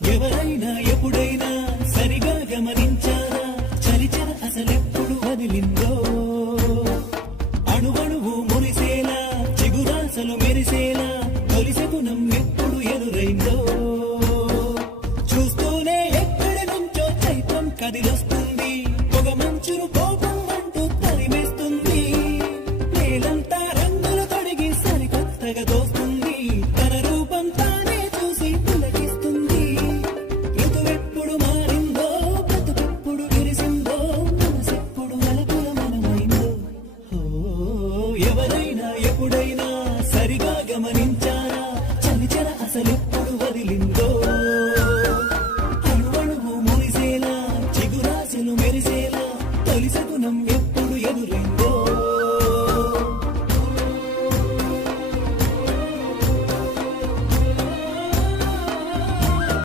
ఎవరైనా ఎప్పుడైనా సరిగా గమనించారా చలిచర అసలెప్పుడు వదిలిందో అణువణువు మురిసేలా చిగురాసలు మెరిసేలా తొలిసెగుణం ఎప్పుడు ఎదురైందో